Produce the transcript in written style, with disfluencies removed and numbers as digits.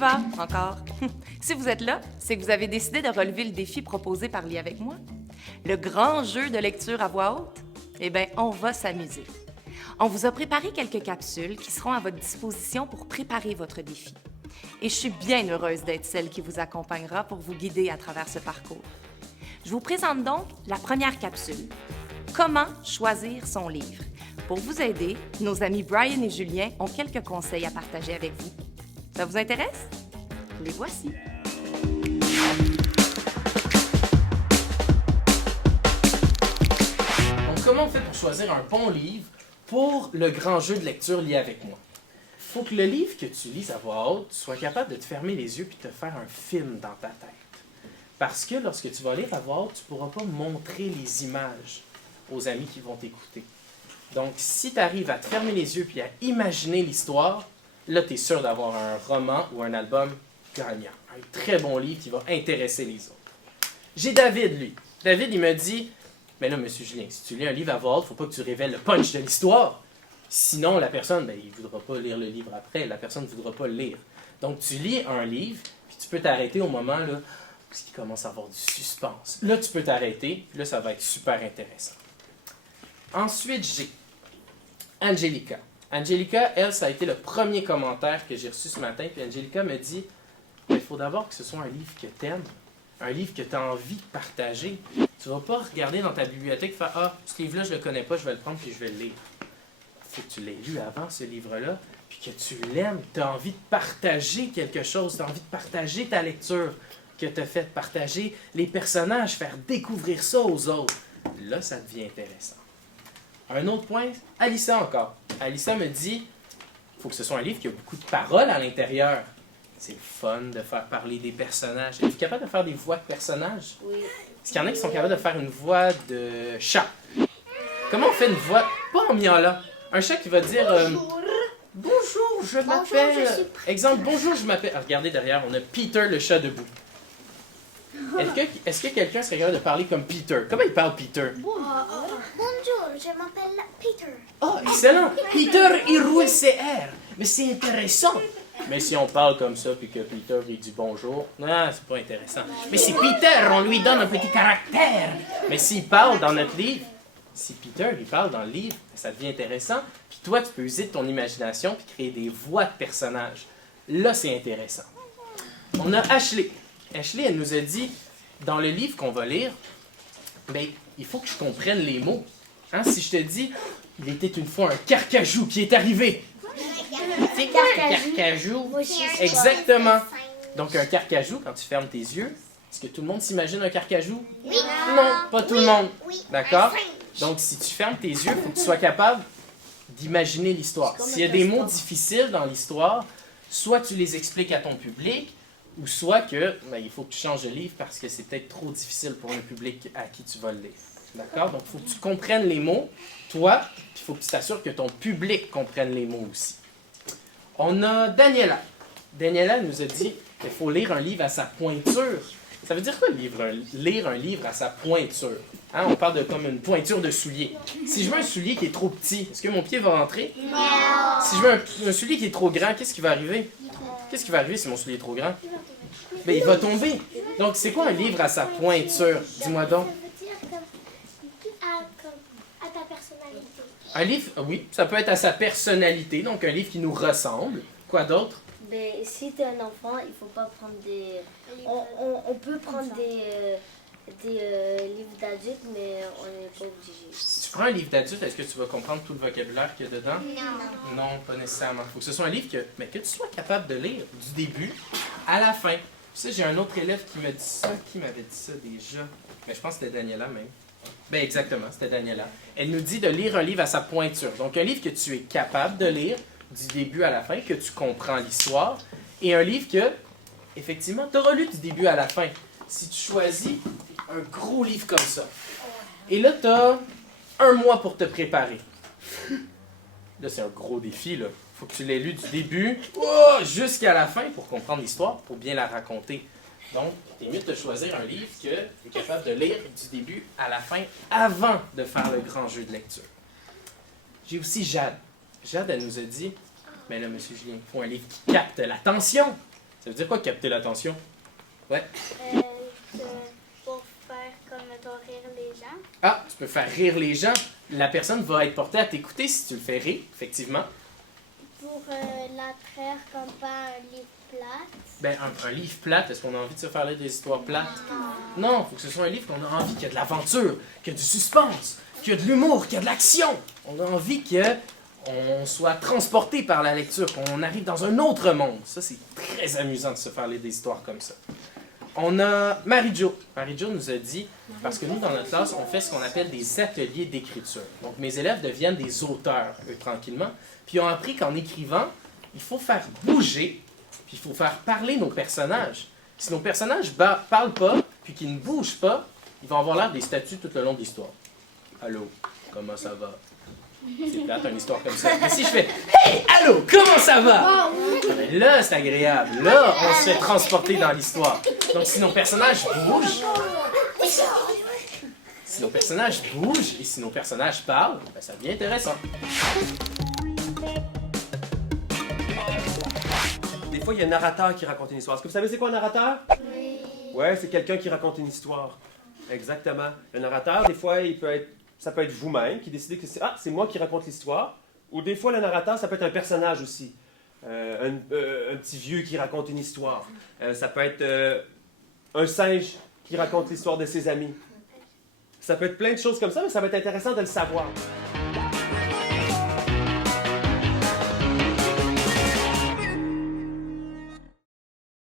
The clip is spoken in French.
va, encore. Si vous êtes là, c'est que vous avez décidé de relever le défi proposé par Lis avec moi. Le grand jeu de lecture à voix haute. Eh bien, on va s'amuser. On vous a préparé quelques capsules qui seront à votre disposition pour préparer votre défi. Et je suis bien heureuse d'être celle qui vous accompagnera pour vous guider à travers ce parcours. Je vous présente donc la première capsule. Comment choisir son livre? Pour vous aider, nos amis Brian et Julien ont quelques conseils à partager avec vous. Ça vous intéresse? Les voici. Donc, comment on fait pour choisir un bon livre pour le grand jeu de lecture Lis avec moi? Il faut que le livre que tu lises à voix haute soit capable de te fermer les yeux et de te faire un film dans ta tête. Parce que lorsque tu vas lire à voix haute, tu ne pourras pas montrer les images aux amis qui vont t'écouter. Donc, si tu arrives à te fermer les yeux et à imaginer l'histoire, là, tu es sûr d'avoir un roman ou un album gagnant. Un très bon livre qui va intéresser les autres. J'ai David, lui. David, il me dit, mais là, monsieur Julien, si tu lis un livre à voix haute, il ne faut pas que tu révèles le punch de l'histoire. Sinon, la personne, il ne voudra pas lire le livre après. La personne ne voudra pas le lire. Donc, tu lis un livre, puis tu peux t'arrêter au moment là, où il commence à avoir du suspense. Là, tu peux t'arrêter, puis là, ça va être super intéressant. Ensuite, j'ai Angelica. Angelica, elle, ça a été le premier commentaire que j'ai reçu ce matin. Puis Angelica me dit, il faut d'abord que ce soit un livre que tu aimes, un livre que tu as envie de partager. Tu ne vas pas regarder dans ta bibliothèque et faire, ah, ce livre-là, je ne le connais pas, je vais le prendre puis je vais le lire. Il faut que tu l'aies lu avant, ce livre-là, puis que tu l'aimes. Tu as envie de partager quelque chose, tu as envie de partager ta lecture que tu as fait, partager les personnages, faire découvrir ça aux autres. Là, ça devient intéressant. Un autre point, Alissa encore. Alissa me dit, il faut que ce soit un livre qui a beaucoup de paroles à l'intérieur. C'est fun de faire parler des personnages. Es-tu capable de faire des voix de personnages? Oui. Est-ce qu'il y en a qui sont capables de faire une voix de chat? Comment on fait une voix, pas en miaulant, un chat qui va dire bonjour, je m'appelle. Exemple, bonjour, je m'appelle. Ah, regardez derrière, on a Peter le chat debout. Est-ce que quelqu'un serait capable de parler comme Peter? Comment il parle, Peter? Bonjour, je m'appelle Peter. Oh, excellent! Peter, il roule ses airs. Mais c'est intéressant. Mais si on parle comme ça, puis que Peter, il dit bonjour, c'est pas intéressant. Mais c'est Peter, on lui donne un petit caractère. Mais s'il parle dans notre livre, si Peter, il parle dans le livre, ça devient intéressant. Puis toi, tu peux user ton imagination puis créer des voix de personnages. Là, c'est intéressant. On a Ashley. Ashley, elle nous a dit, dans le livre qu'on va lire, ben, il faut que je comprenne les mots. Hein? Si je te dis, il était une fois un carcajou qui est arrivé. C'est quoi un carcajou? Exactement. Donc, un carcajou, quand tu fermes tes yeux, est-ce que tout le monde s'imagine un carcajou? Oui. Non, pas tout le monde. Oui. D'accord? Donc, si tu fermes tes yeux, il faut que tu sois capable d'imaginer l'histoire. S'il y a des mots difficiles dans l'histoire, soit tu les expliques à ton public, ou soit que il faut que tu changes de livre parce que c'est peut-être trop difficile pour le public à qui tu vas le lire. D'accord? Donc, il faut que tu comprennes les mots, toi, puis il faut que tu t'assures que ton public comprenne les mots aussi. On a Daniela. Daniela nous a dit qu'il faut lire un livre à sa pointure. Ça veut dire quoi, lire un livre à sa pointure? Hein, on parle de comme une pointure de soulier. Si je veux un soulier qui est trop petit, est-ce que mon pied va rentrer? Non. Si je veux un soulier qui est trop grand, qu'est-ce qui va arriver? Qu'est-ce qui va arriver si mon soulier est trop grand? Ben, il va tomber. Donc, c'est quoi un livre à sa pointure? Dis-moi donc. Ça veut dire à ta personnalité. Un livre, oui, ça peut être à sa personnalité, donc un livre qui nous ressemble. Quoi d'autre? Ben, si tu es un enfant, il faut pas prendre des... On peut prendre des livres d'adultes, mais on n'est pas obligé. Si tu prends un livre d'adulte, est-ce que tu vas comprendre tout le vocabulaire qu'il y a dedans? Non. Non, pas nécessairement. Il faut que ce soit un livre que tu sois capable de lire du début à la fin. Tu sais, j'ai un autre élève qui m'a dit ça. Qui m'avait dit ça déjà? Mais je pense que c'était Daniela même. Ben exactement, c'était Daniela. Elle nous dit de lire un livre à sa pointure. Donc un livre que tu es capable de lire du début à la fin, que tu comprends l'histoire, et un livre que, effectivement, tu auras lu du début à la fin. Si tu choisis un gros livre comme ça, et là, tu as 1 mois pour te préparer. Là, c'est un gros défi, là. Faut que tu l'aies lu du début jusqu'à la fin pour comprendre l'histoire, pour bien la raconter. Donc, c'est mieux de choisir un livre que tu es capable de lire du début à la fin avant de faire le grand jeu de lecture. J'ai aussi Jade. Jade, elle nous a dit, mais là, monsieur Julien, il faut un livre qui capte l'attention. Ça veut dire quoi, capter l'attention? Ouais. Pour faire comme mettons rire les gens. Ah, tu peux faire rire les gens. La personne va être portée à t'écouter si tu le fais rire, effectivement. Pour l'attraire comme pas un livre plat. Ben, un livre plate, est-ce qu'on a envie de se faire lire des histoires plates? Non, il faut que ce soit un livre qu'on a envie, qu'il y a de l'aventure, qu'il y a du suspense, qu'il y a de l'humour, qu'il y a de l'action. On a envie qu'on soit transporté par la lecture, qu'on arrive dans un autre monde. Ça, c'est très amusant de se faire lire des histoires comme ça. On a Marie-Jo. Marie-Jo nous a dit, parce que nous, dans notre classe, on fait ce qu'on appelle des ateliers d'écriture. Donc, mes élèves deviennent des auteurs, eux, tranquillement. Puis, ils ont appris qu'en écrivant, il faut faire bouger, puis il faut faire parler nos personnages. Si nos personnages parlent pas, puis qu'ils ne bougent pas, ils vont avoir l'air des statues tout le long de l'histoire. Allô, comment ça va? C'est plate, une histoire comme ça. Mais si je fais « Hey, allô, comment ça va? » Ben là, c'est agréable. Là, on se fait transporter dans l'histoire. Donc, si nos personnages bougent, et si nos personnages parlent, ben, ça devient intéressant. Des fois, il y a un narrateur qui raconte une histoire. Est-ce que vous savez c'est quoi un narrateur? Oui. Ouais, c'est quelqu'un qui raconte une histoire. Exactement. Le narrateur, des fois, ça peut être vous-même qui décidez que c'est moi qui raconte l'histoire. Ou des fois, le narrateur, ça peut être un personnage aussi. Un petit vieux qui raconte une histoire. Ça peut être un singe qui raconte l'histoire de ses amis. Ça peut être plein de choses comme ça, mais ça va être intéressant de le savoir.